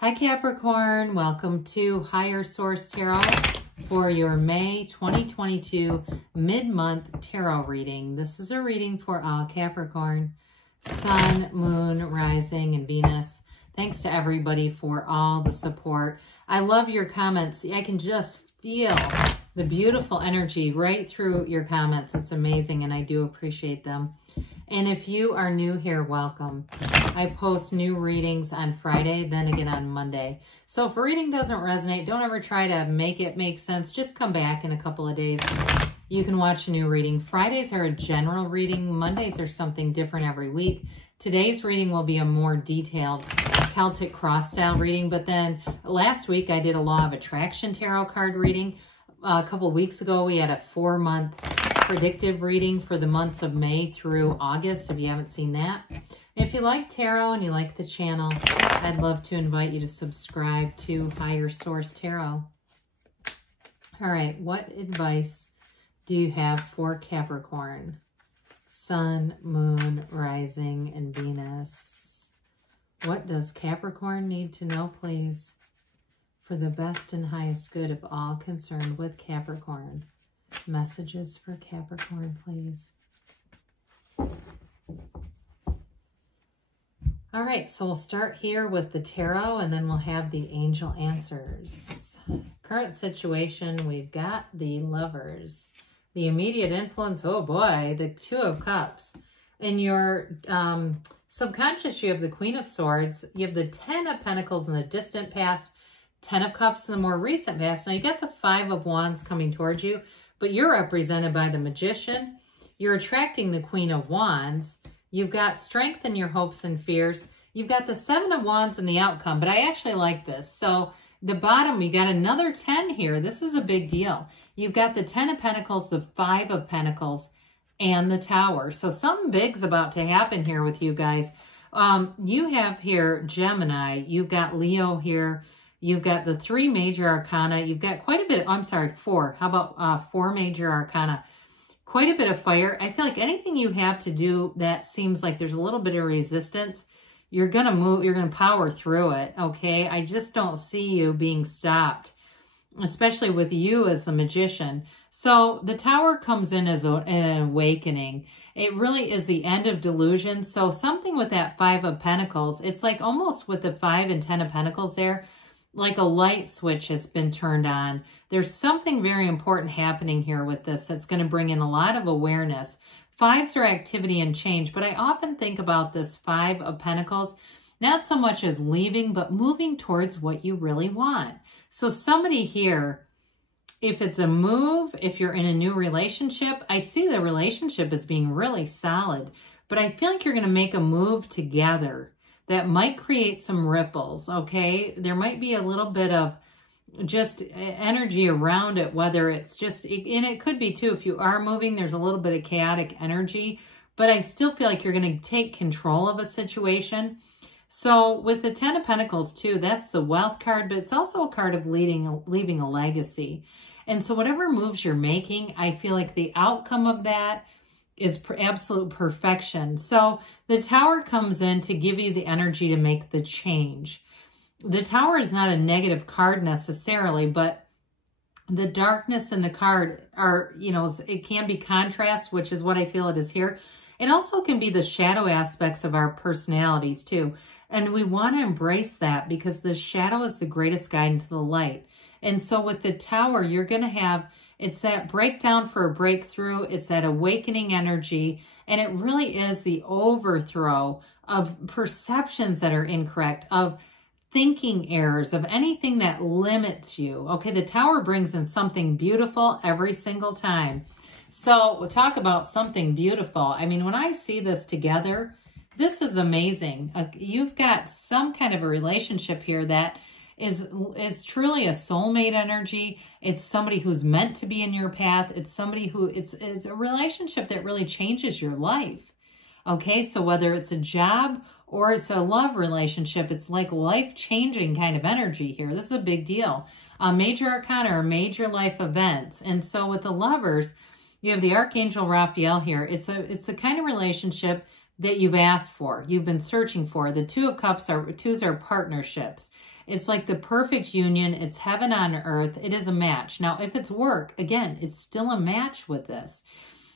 Hi Capricorn, welcome to Higher Source Tarot for your May 2022 mid-month tarot reading. This is a reading for all Capricorn, Sun, Moon, Rising, and Venus. Thanks to everybody for all the support. I love your comments. I can just feel the beautiful energy right through your comments. It's amazing, and I do appreciate them. And if you are new here, welcome. I post new readings on Friday, then again on Monday. So if a reading doesn't resonate, don't ever try to make it make sense. Just come back in a couple of days. You can watch a new reading. Fridays are a general reading. Mondays are something different every week. Today's reading will be a more detailed Celtic cross style reading. But then last week I did a Law of Attraction tarot card reading. A couple of weeks ago we had a 4-month predictive reading for the months of May through August, if you haven't seen that. If you like tarot and you like the channel, I'd love to invite you to subscribe to Higher Source Tarot. All right, what advice do you have for Capricorn? Sun, Moon, Rising, and Venus. What does Capricorn need to know, please, for the best and highest good of all concerned with Capricorn? Messages for Capricorn, please. All right, so we'll start here with the tarot, and then we'll have the angel answers. Current situation, we've got the Lovers. The immediate influence, oh boy, the Two of Cups. In your subconscious, you have the Queen of Swords. You have the 10 of Pentacles in the distant past, 10 of Cups in the more recent past. Now you get the 5 of Wands coming towards you, but you're represented by the Magician. You're attracting the Queen of Wands. You've got strength in your hopes and fears. You've got the 7 of Wands in the outcome, but I actually like this. So the bottom, you got another 10 here. This is a big deal. You've got the 10 of Pentacles, the 5 of Pentacles, and the Tower. So something big's about to happen here with you guys. You have here Gemini. You've got Leo here. You've got the 3 major arcana. You've got quite a bit, I'm sorry, 4. How about 4 major arcana? Quite a bit of fire. I feel like anything you have to do that seems like there's a little bit of resistance, you're going to move, you're going to power through it, okay? I just don't see you being stopped, especially with you as the Magician. So the Tower comes in as an awakening. It really is the end of delusion. So something with that 5 of Pentacles, it's like almost with the 5 and 10 of Pentacles there, like a light switch has been turned on. There's something very important happening here with this that's going to bring in a lot of awareness. 5s are activity and change, but I often think about this 5 of Pentacles, not so much as leaving, but moving towards what you really want. So somebody here, if it's a move, if you're in a new relationship, I see the relationship as being really solid, but I feel like you're going to make a move together that might create some ripples, okay? There might be a little bit of just energy around it, whether it's just, and it could be too, if you are moving, there's a little bit of chaotic energy, but I still feel like you're going to take control of a situation. So with the 10 of Pentacles too, that's the wealth card, but it's also a card of leaving a legacy. And so whatever moves you're making, I feel like the outcome of that is absolute perfection. So the Tower comes in to give you the energy to make the change. The Tower is not a negative card necessarily, but the darkness in the card are, you know, it can be contrast, which is what I feel it is here. It also can be the shadow aspects of our personalities too. And we want to embrace that because the shadow is the greatest guide into the light. And so with the Tower, you're going to have, it's that breakdown for a breakthrough. It's that awakening energy. And it really is the overthrow of perceptions that are incorrect, of thinking errors, of anything that limits you. Okay, the Tower brings in something beautiful every single time. So we'll talk about something beautiful. I mean, when I see this together, this is amazing. You've got some kind of a relationship here that is truly a soulmate energy. It's somebody who's meant to be in your path. It's somebody who, it's a relationship that really changes your life. Okay, so whether it's a job or it's a love relationship, it's like life-changing kind of energy here. This is a big deal. Major arcana are major life events. And so with the Lovers, you have the Archangel Raphael here. It's a kind of relationship that you've asked for, you've been searching for. The Two of Cups twos are partnerships. It's like the perfect union. It's heaven on earth. It is a match. Now, if it's work, again, it's still a match with this.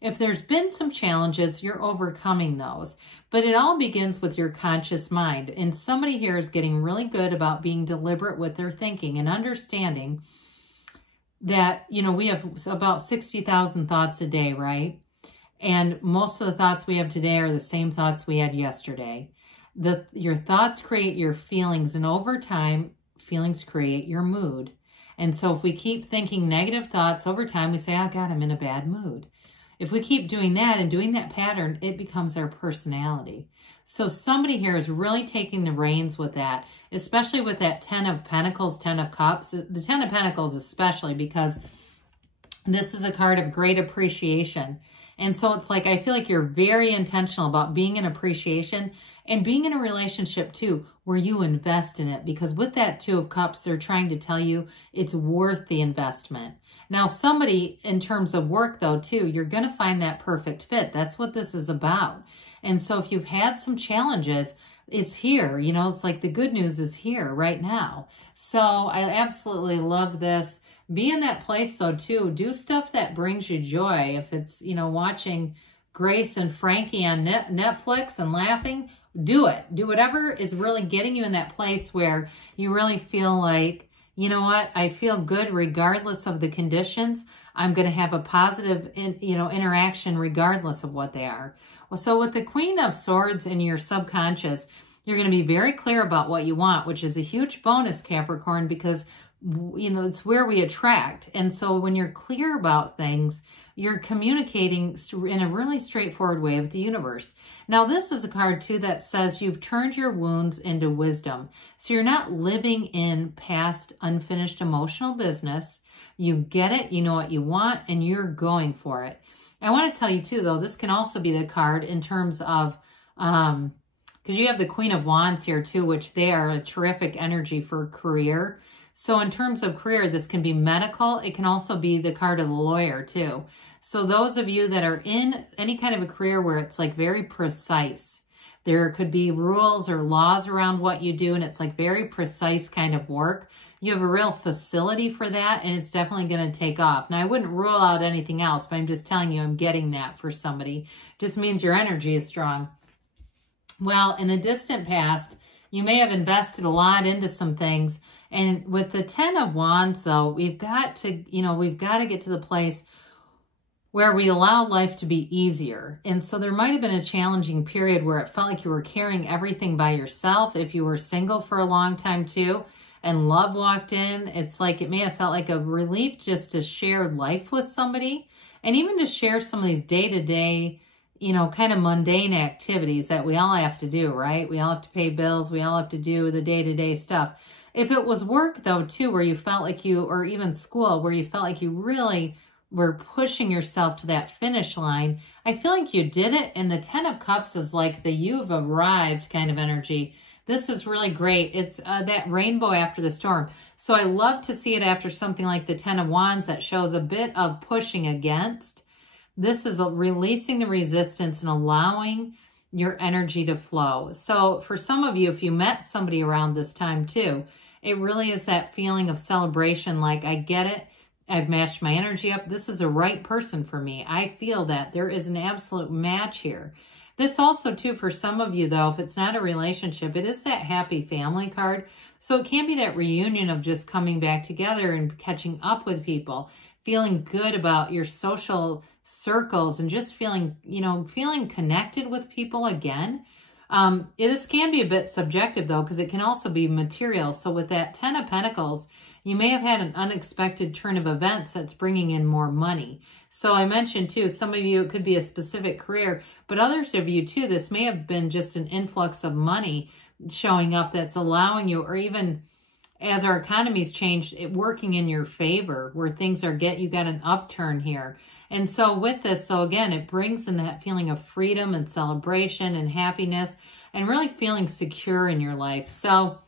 If there's been some challenges, you're overcoming those. But it all begins with your conscious mind. And somebody here is getting really good about being deliberate with their thinking and understanding that, you know, we have about 60,000 thoughts a day, right? And most of the thoughts we have today are the same thoughts we had yesterday. Your thoughts create your feelings, and over time, feelings create your mood. And so if we keep thinking negative thoughts over time, we say, oh God, I'm in a bad mood. If we keep doing that and doing that pattern, it becomes our personality. So somebody here is really taking the reins with that, especially with that 10 of Pentacles, 10 of Cups. The 10 of Pentacles especially, because this is a card of great appreciation. And so it's like, I feel like you're very intentional about being in appreciation and being in a relationship too, where you invest in it. Because with that Two of Cups, they're trying to tell you it's worth the investment. Now, somebody in terms of work though too, you're going to find that perfect fit. That's what this is about. And so if you've had some challenges, it's here. You know, it's like the good news is here right now. So I absolutely love this. Be in that place though too. Do stuff that brings you joy. If it's, you know, watching Grace and Frankie on Netflix and laughing, do it. Do whatever is really getting you in that place where you really feel like, you know what, I feel good regardless of the conditions. I'm going to have a positive, interaction regardless of what they are. Well, so with the Queen of Swords in your subconscious, you're going to be very clear about what you want, which is a huge bonus, Capricorn, because, you know, it's where we attract. And so when you're clear about things, you're communicating in a really straightforward way with the universe. Now, this is a card, too, that says you've turned your wounds into wisdom. So you're not living in past unfinished emotional business. You get it, you know what you want, and you're going for it. I want to tell you, too, though, this can also be the card in terms of, because you have the Queen of Wands here, too, which they are a terrific energy for career. So in terms of career, this can be medical. It can also be the card of the lawyer, too. So those of you that are in any kind of a career where it's like very precise, there could be rules or laws around what you do, and it's like very precise kind of work. You have a real facility for that, and it's definitely going to take off. Now, I wouldn't rule out anything else, but I'm just telling you I'm getting that for somebody. Just means your energy is strong. Well, in the distant past, you may have invested a lot into some things. And with the 10 of Wands, though, we've got to get to the place where we allow life to be easier. And so there might have been a challenging period where it felt like you were carrying everything by yourself. If you were single for a long time too, and love walked in, it's like it may have felt like a relief just to share life with somebody, and even to share some of these day-to-day, you know, kind of mundane activities that we all have to do, right? We all have to pay bills. We all have to do the day-to-day stuff. If it was work, though, too, where you felt like you, or even school, where you felt like you really were pushing yourself to that finish line, I feel like you did it. And the 10 of Cups is like the you've arrived kind of energy. This is really great. It's that rainbow after the storm. So I love to see it after something like the 10 of Wands that shows a bit of pushing against. This is releasing the resistance and allowing your energy to flow. So for some of you, if you met somebody around this time too, it really is that feeling of celebration, like, I get it. I've matched my energy up. This is a right person for me. I feel that there is an absolute match here. This also, too, for some of you, though, if it's not a relationship, it is that happy family card. So it can be that reunion of just coming back together and catching up with people, feeling good about your social circles, and just feeling, you know, feeling connected with people again. This can be a bit subjective, though, because it can also be material. So with that 10 of Pentacles, you may have had an unexpected turn of events that's bringing in more money. So I mentioned, too, some of you, it could be a specific career, but others of you, too, this may have been just an influx of money showing up that's allowing you, or even as our economy's changed, it working in your favor, where things are you got an upturn here. And so with this, so again, it brings in that feeling of freedom and celebration and happiness, and really feeling secure in your life. So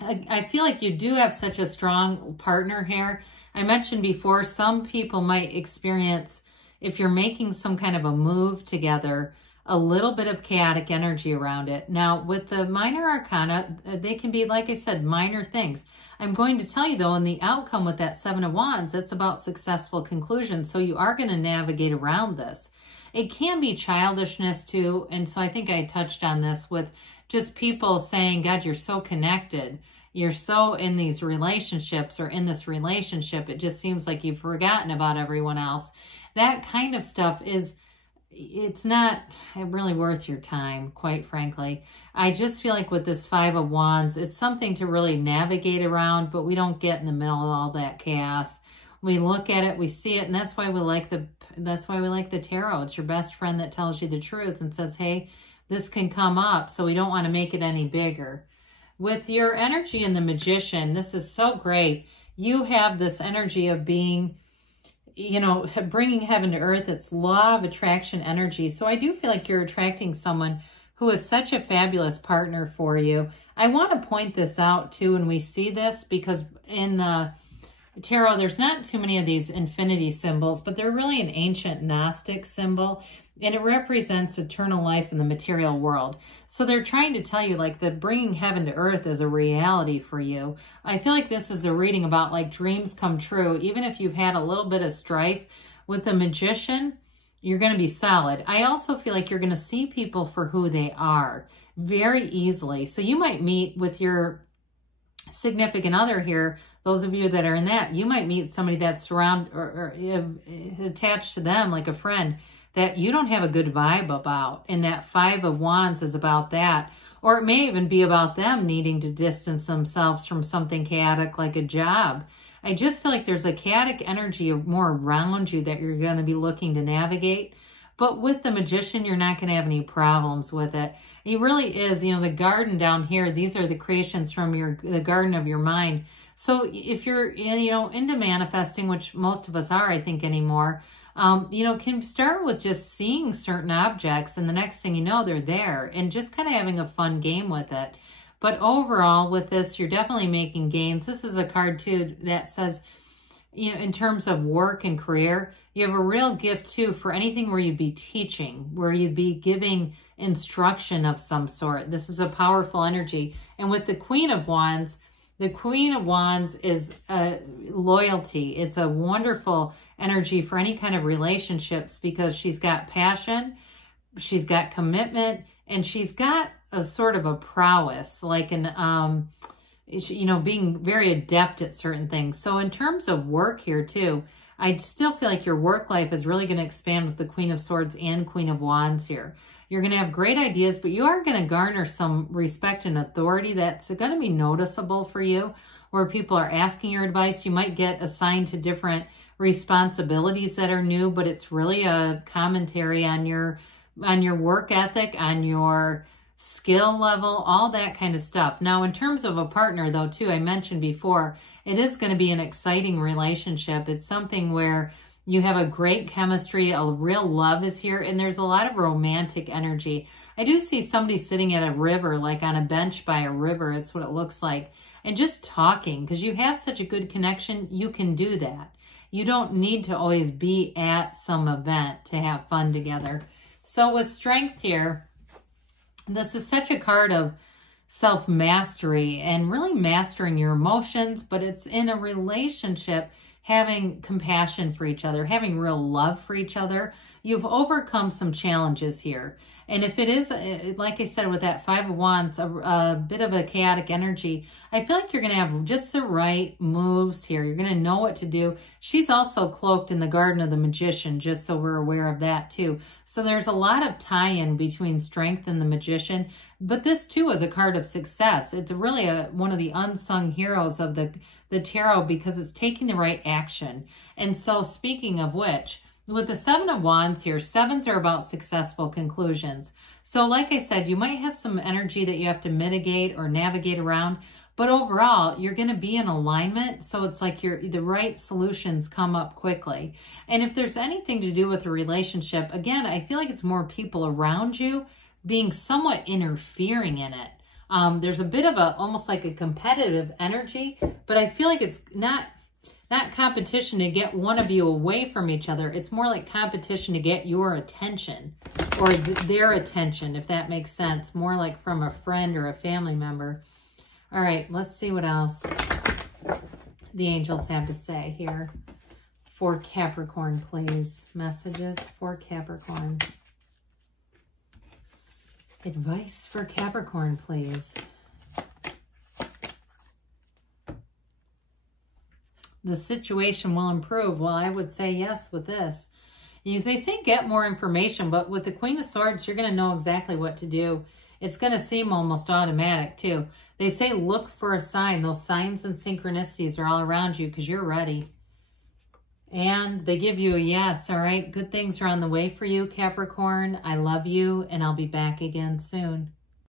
I feel like you do have such a strong partner here. I mentioned before, some people might experience, if you're making some kind of a move together, a little bit of chaotic energy around it. Now, with the minor arcana, they can be, like I said, minor things. I'm going to tell you, though, in the outcome with that Seven of Wands, it's about successful conclusions. So you are going to navigate around this. It can be childishness, too. And so I think I touched on this with just people saying, God, you're so connected. You're so in these relationships or in this relationship. It just seems like you've forgotten about everyone else. That kind of stuff it's not really worth your time, quite frankly. I just feel like with this Five of Wands, it's something to really navigate around, but we don't get in the middle of all that chaos. We look at it, we see it, and that's why we like the tarot. It's your best friend that tells you the truth and says, hey, this can come up, so we don't want to make it any bigger. With your energy in the Magician, this is so great. You have this energy of being, you know, bringing heaven to earth. It's law of attraction energy. So I do feel like you're attracting someone who is such a fabulous partner for you. I want to point this out too when we see this, because in the tarot, there's not too many of these infinity symbols, but they're really an ancient Gnostic symbol, and it represents eternal life in the material world. So they're trying to tell you, like, that bringing heaven to earth is a reality for you. I feel like this is a reading about, like, dreams come true. Even if you've had a little bit of strife with the Magician, you're going to be solid. I also feel like you're going to see people for who they are very easily. So you might meet with your significant other here. Those of you that are in that, you might meet somebody that's around or attached to them, like a friend, that you don't have a good vibe about. And that Five of Wands is about that. Or it may even be about them needing to distance themselves from something chaotic like a job. I just feel like there's a chaotic energy more around you that you're going to be looking to navigate. But with the Magician, you're not going to have any problems with it. It really is, you know, the garden down here, these are the creations from the garden of your mind. So if you're into manifesting, which most of us are, I think, anymore, can start with just seeing certain objects, and the next thing you know, they're there, and just kind of having a fun game with it. But overall, with this, you're definitely making gains. This is a card, too, that says, in terms of work and career, you have a real gift, too, for anything where you'd be teaching, where you'd be giving instruction of some sort. This is a powerful energy. And with the Queen of Wands, the Queen of Wands is loyalty. It's a wonderful energy for any kind of relationships, because she's got passion, she's got commitment, and she's got a sort of a prowess, like being very adept at certain things. So in terms of work here too, I still feel like your work life is really going to expand with the Queen of Swords and Queen of Wands here. You're going to have great ideas, but you are going to garner some respect and authority that's going to be noticeable for you, where people are asking your advice. You might get assigned to different responsibilities that are new, but it's really a commentary on your work ethic, on your skill level, all that kind of stuff. Now, in terms of a partner, though, too, I mentioned before, it is going to be an exciting relationship. It's something where you have a great chemistry, a real love is here, and there's a lot of romantic energy. I do see somebody sitting at a river, like on a bench by a river. It's what it looks like. And just talking, because you have such a good connection, you can do that. You don't need to always be at some event to have fun together. So with Strength here, this is such a card of self-mastery and really mastering your emotions, but it's in a relationship, having compassion for each other, having real love for each other. You've overcome some challenges here. And if it is, like I said, with that Five of Wands, a bit of a chaotic energy, I feel like you're going to have just the right moves here. You're going to know what to do. She's also cloaked in the Garden of the Magician, just so we're aware of that too. So there's a lot of tie-in between Strength and the Magician. But this too is a card of success. It's really one of the unsung heroes of the tarot, because it's taking the right action. And so speaking of which, with the Seven of Wands here, sevens are about successful conclusions. So like I said, you might have some energy that you have to mitigate or navigate around, but overall, you're going to be in alignment. So it's like the right solutions come up quickly. And if there's anything to do with a relationship, again, I feel like it's more people around you being somewhat interfering in it. There's a bit of almost like a competitive energy, but I feel like it's not not competition to get one of you away from each other. It's more like competition to get your attention or their attention, if that makes sense. More like from a friend or a family member. All right, let's see what else the angels have to say here for Capricorn, please. Messages for Capricorn. Advice for Capricorn, please. The situation will improve. Well, I would say yes with this. They say get more information, but with the Queen of Swords, you're going to know exactly what to do. It's going to seem almost automatic, too. They say look for a sign. Those signs and synchronicities are all around you because you're ready. And they give you a yes, all right? Good things are on the way for you, Capricorn. I love you, and I'll be back again soon.